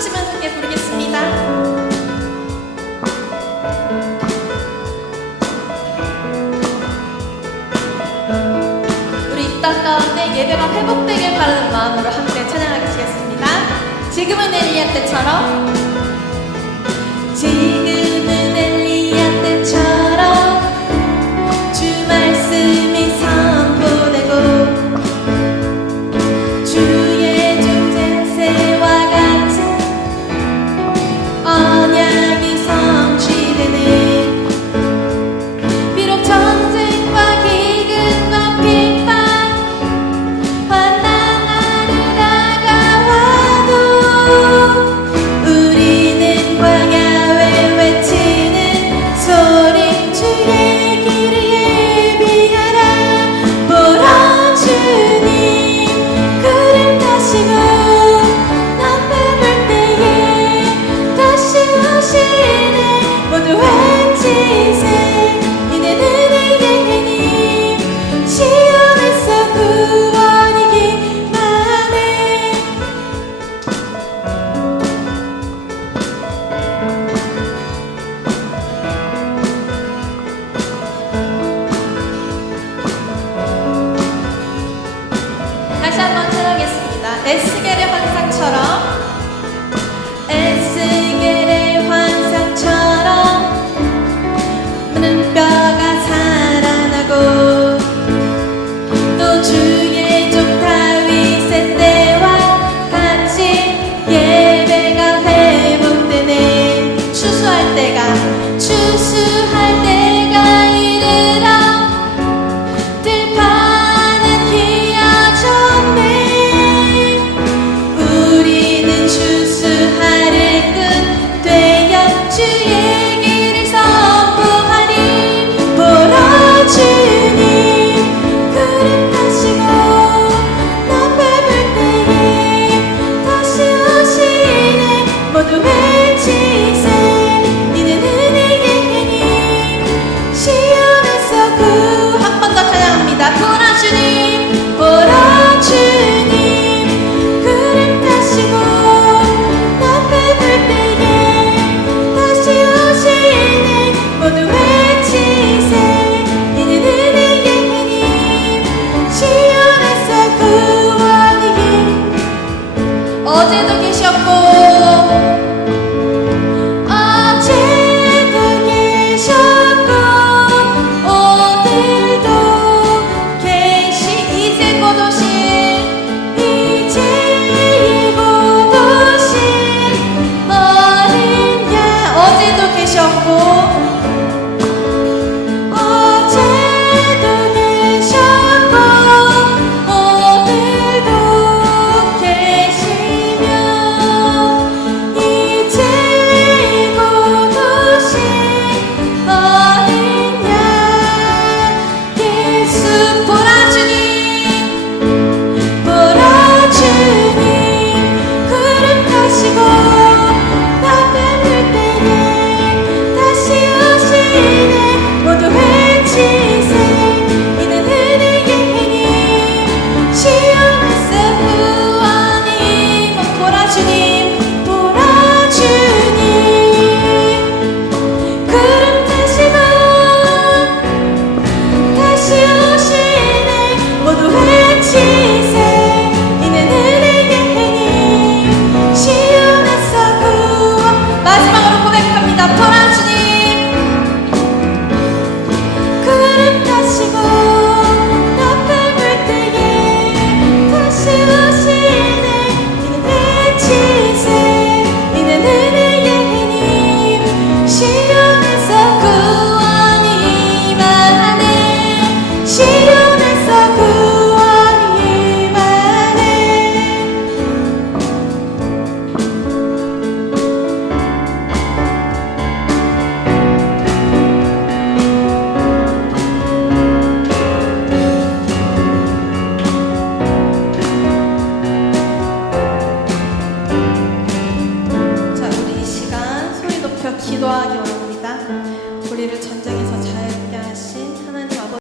소치만 보겠습니다. 예배가 회복되길 바라는 마음으로 함께 찬양하겠습니다. 지금은 내리할 때처럼 지금 for the